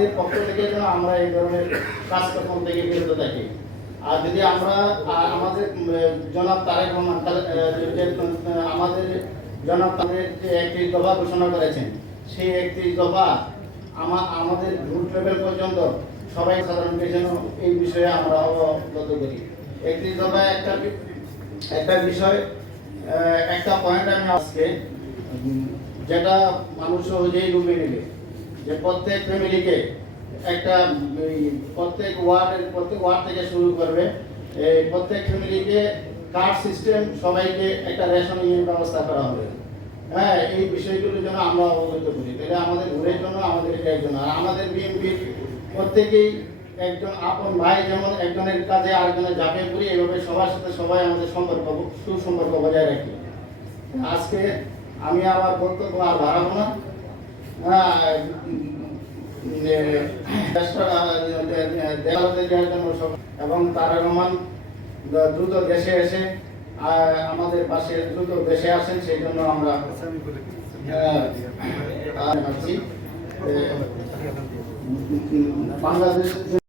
আমাদের পক্ষ থেকে যেন আমরা এই ধরনের কাজকর্ম থেকে বিরত থাকি। আর যদি আমরা আমাদের জনাব তারেক রহমান আমাদের জনাব তাদের যে 31 দফা ঘোষণা করেছেন, সেই 31 দফা আমাদের রুট লেভেল পর্যন্ত সবাই সাধারণকে যেন এই বিষয়ে আমরা অবগত করি। 31 দফা একটা বিষয়, একটা পয়েন্ট আমি আজকে যেটা মানুষ সহজেই লুপে নেবে, যে প্রত্যেক ফ্যামিলিকে একটা প্রত্যেক ওয়ার্ড থেকে শুরু করবে, প্রত্যেক ফ্যামিলিকে কার্ড সিস্টেম, সবাইকে একটা রেশনিংয়ের ব্যবস্থা করা হবে। হ্যাঁ, এই বিষয়গুলো যেন আমরা অবগত করি, তাহলে আমাদের ঘুরের জন্য আমাদের একজন, আর আমাদের বিএনপির প্রত্যেকেই একজন আপন ভাই, যেমন একজনের কাজে আরেকজনের ঝাঁপিয়ে পড়ি, এইভাবে সবার সাথে সবাই আমাদের সুসম্পর্ক বজায় রাখি। আজকে আমি আমার বক্তব্য আর বাড়াবো না। এবং তারেক রহমান দ্রুত দেশে এসে আমাদের পাশে দ্রুত দেশে আসেন, সেই জন্য আমরা বাংলাদেশ